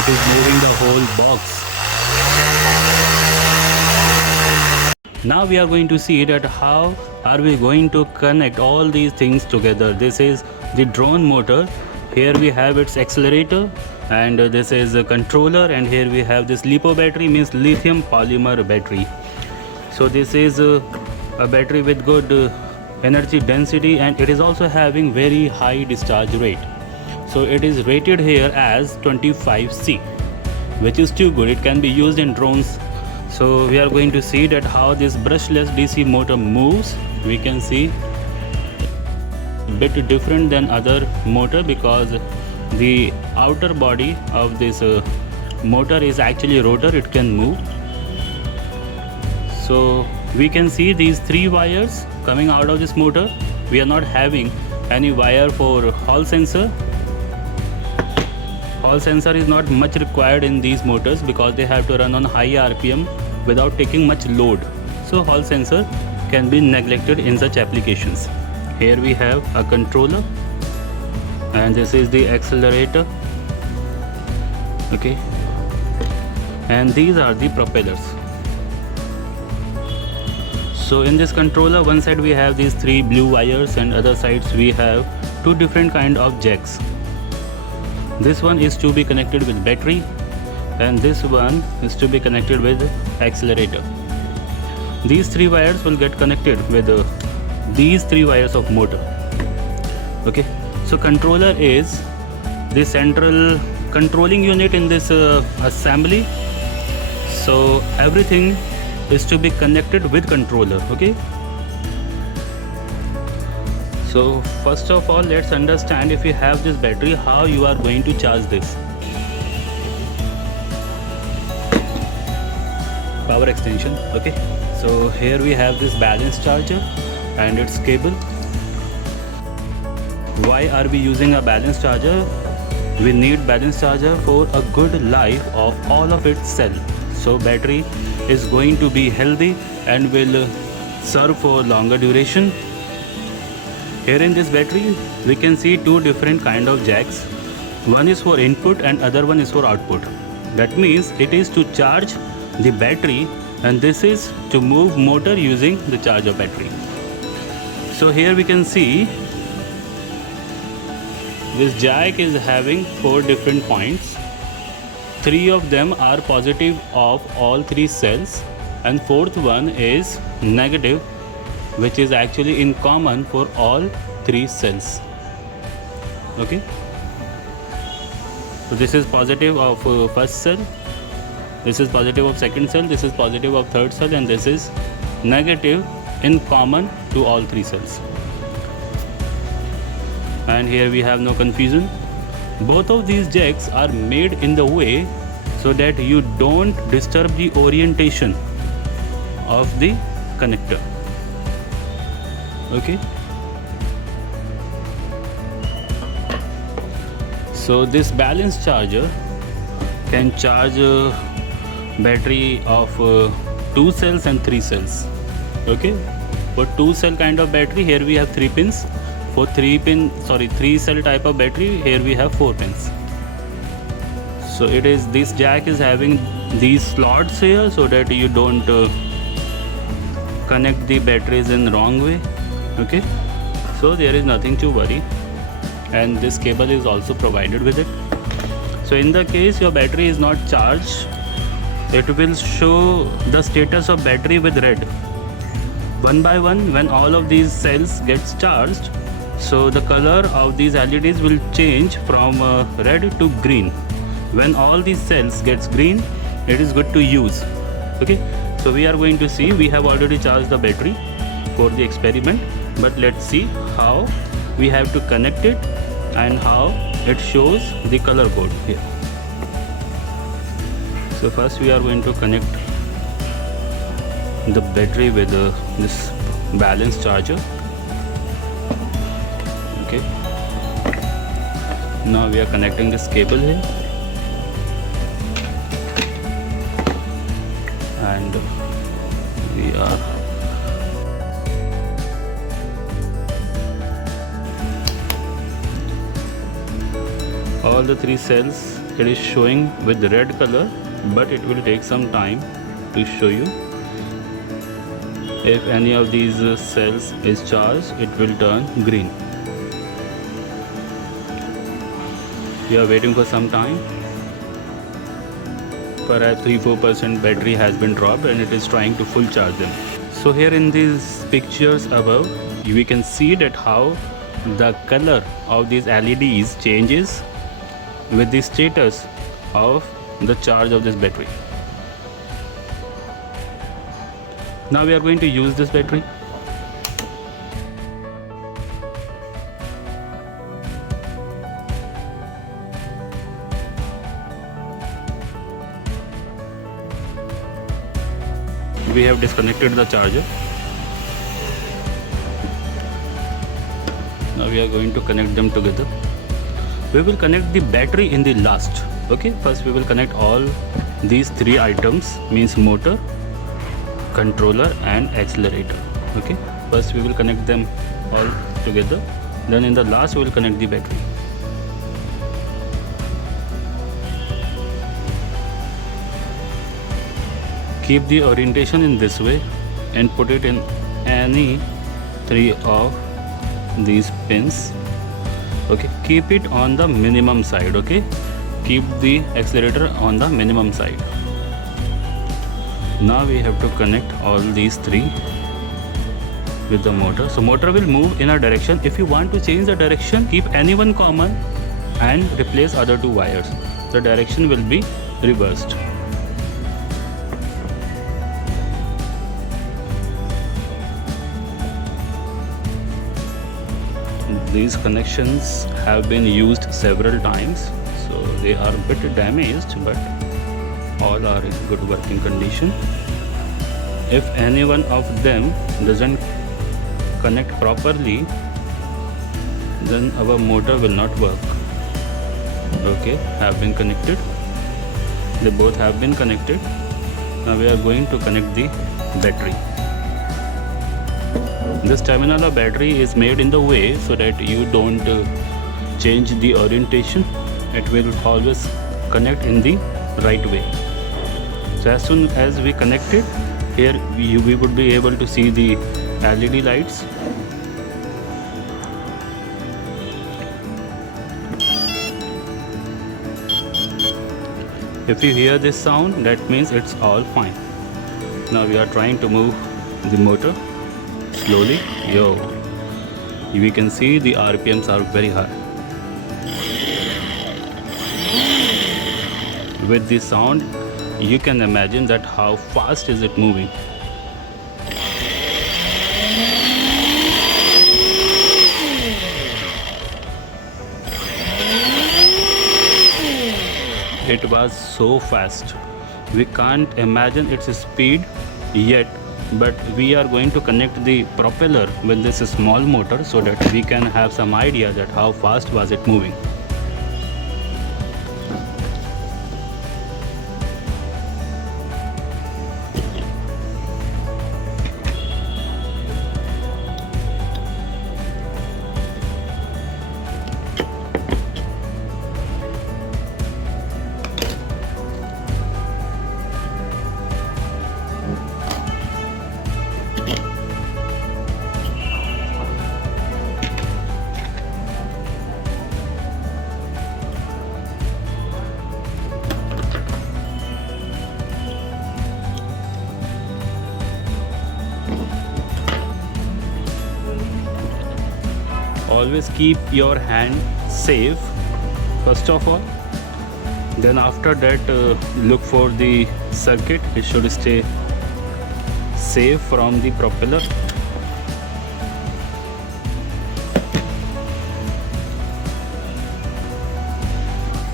it is moving the whole box. Now we are going to see that how are we going to connect all these things together. This is the drone motor. Here we have its accelerator, and this is a controller, and here we have this LiPo battery, means lithium polymer battery. So this is a battery with good energy density, and it is also having very high discharge rate. So it is rated here as 25C, which is too good. It can be used in drones. So we are going to see that how this brushless DC motor moves. We can see a bit different than other motor because the outer body of this motor is actually rotor. It can move. So we can see these 3 wires coming out of this motor. We are not having any wire for Hall sensor. Hall sensor is not much required in these motors because they have to run on high RPM without taking much load. So Hall sensor can be neglected in such applications. Here we have a controller, and this is the accelerator. Okay, and these are the propellers. So in this controller, one side we have these 3 blue wires, and other sides we have 2 different kind of jacks. This one is to be connected with battery, and this one is to be connected with accelerator. These 3 wires will get connected with these 3 wires of motor. Okay, so controller is the central controlling unit in this assembly. So everything is to be connected with controller. Okay, so first of all, let's understand, if you have this battery, how you are going to charge this. Power extension. Okay, so here we have this balance charger and its cable. Why are we using a balance charger? We need balance charger for a good life of all of its cell. So battery is going to be healthy and will serve for longer duration. Here in this battery we can see 2 different kind of jacks. One is for input and other one is for output. That means it is to charge the battery, and this is to move motor using the charge of battery. So here we can see this jack is having 4 different points. 3 of them are positive of all 3 cells, and 4th one is negative, which is actually in common for all 3 cells. Okay, so this is positive of first cell, this is positive of second cell, this is positive of third cell, and this is negative in common to all 3 cells. And here we have no confusion. Both of these jacks are made in the way so that you don't disturb the orientation of the connector. Okay, so this balance charger can charge battery of 2 cells and 3 cells. Okay, for 2 cell kind of battery, here we have 3 pins. For 3 cell type of battery, here we have 4 pins. So it is, this jack is having these slots here so that you don't connect the batteries in wrong way. Okay, so there is nothing to worry, and this cable is also provided with it. So in the case your battery is not charged, it will show the status of battery with red. One by one, when all of these cells gets charged, so the color of these LEDs will change from red to green. When all these cells gets green, it is good to use. Okay, so we are going to see, we have already charged the battery for the experiment, but let's see how we have to connect it and how it shows the color code here. So first we are going to connect the battery with this balance charger. Okay, now we are connecting this cable here, and we are all the 3 cells it is showing with red color, but it will take some time to show you. If any of these cells is charged, it will turn green. We are waiting for some time. Perhaps 3-4% battery has been dropped and it is trying to full charge them. So here in these pictures above, we can see that how the color of these LEDs changes with the status of the charge of this battery. Now we are going to use this battery. We have disconnected the charger. Now we are going to connect them together. We will connect the battery in the last. Okay, first we will connect all these three items, means motor, controller and accelerator. Okay, first we will connect them all together, then in the last we will connect the battery. Keep the orientation in this way and put it in any three of these pins. Okay, keep it on the minimum side. Okay, keep the accelerator on the minimum side. Now we have to connect all these three with the motor. So motor will move in a direction. If you want to change the direction, keep any one common and replace other two wires. The direction will be reversed. These connections have been used several times, so they are a bit damaged, but all are in good working condition. If any one of them doesn't connect properly, then our motor will not work. Okay, have been connected. They both have been connected. Now we are going to connect the battery. This terminal of battery is made in the way so that you don't change the orientation. It will always connect in the right way. So as soon as we connect it, here we would be able to see the LED lights. If you hear this sound, that means it's all fine. Now we are trying to move the motor slowly. We can see the RPMs are very high. With the sound, you can imagine that how fast is it moving. It was so fast. We can't imagine its speed yet, but we are going to connect the propeller with this small motor so that we can have some idea that how fast was it moving. Always keep your hand safe first of all, then after that look for the circuit. It should stay safe from the propeller.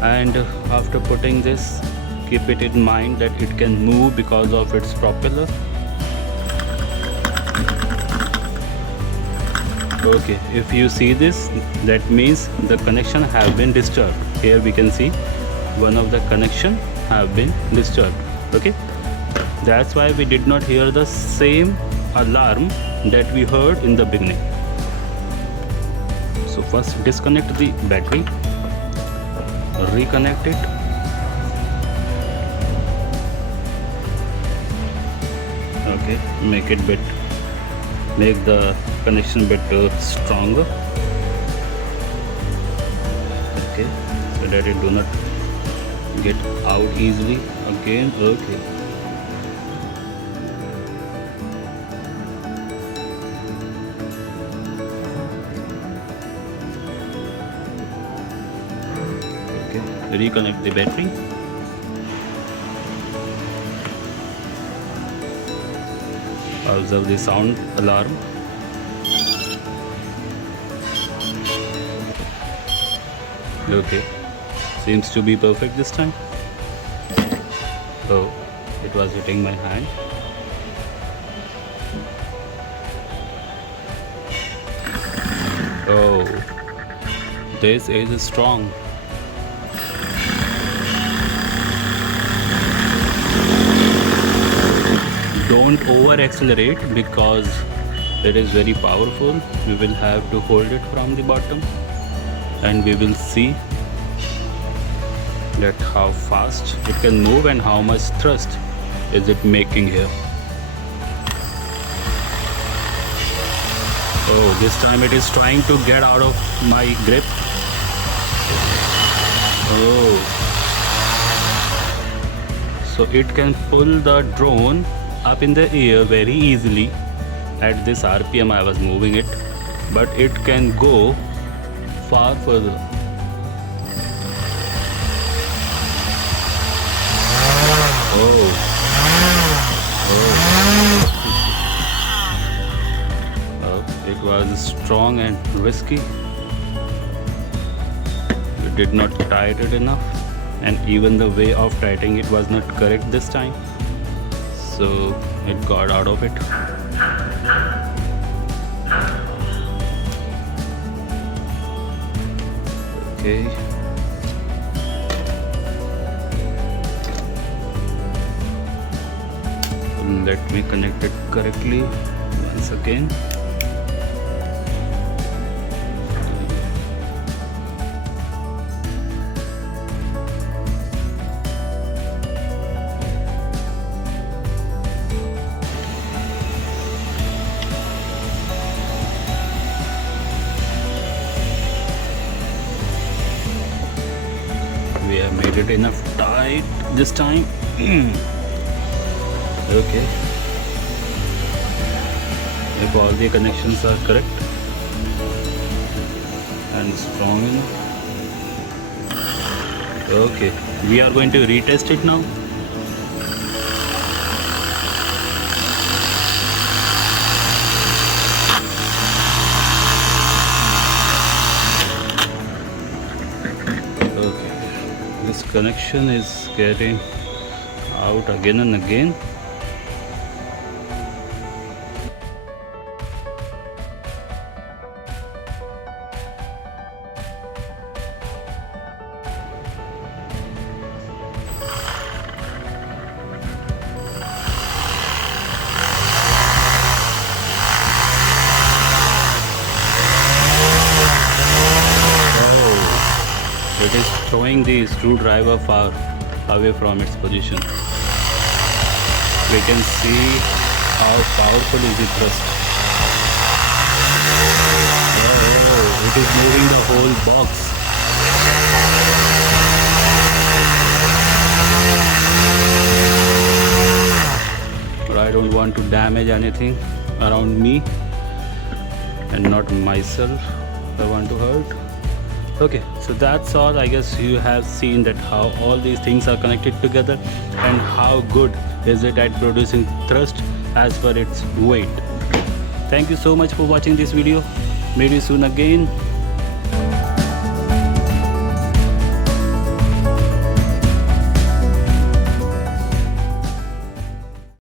And after putting this, keep it in mind that it can move because of its propeller. Okay, if you see this, that means the connection have been disturbed. Here we can see one of the connection have been disturbed. Okay, that's why we did not hear the same alarm that we heard in the beginning. So first disconnect the battery, reconnect it, Okay, make the connection bit stronger. Okay, so that it do not get out easily again. Okay, reconnect the battery. Observe the sound alarm. Okay, seems to be perfect this time. Oh, it was hitting my hand. Oh, this is strong. Don't over accelerate because it is very powerful. We will have to hold it from the bottom and we will see that how fast it can move and how much thrust is it making here. Oh, this time it is trying to get out of my grip. Oh, so it can pull the drone up in the air very easily. At this RPM I was moving it, but it can go far further. Oh, it was strong and risky. We did not tighten it enough, and even the way of tightening it was not correct this time. So it got out of it. Okay. Let me connect it correctly once again. We have made it enough tight this time. Okay, if all the connections are correct and strong enough. Okay, we are going to retest it now. Okay, this connection is getting out again and again. It is throwing the screwdriver far away from its position. We can see how powerful is the thrust. Oh, it is moving the whole box. But I don't want to damage anything around me and not myself. I want to hurt. Okay, so that's all. I guess you have seen that how all these things are connected together and how good is it at producing thrust as per its weight. Thank you so much for watching this video. Meet you soon again.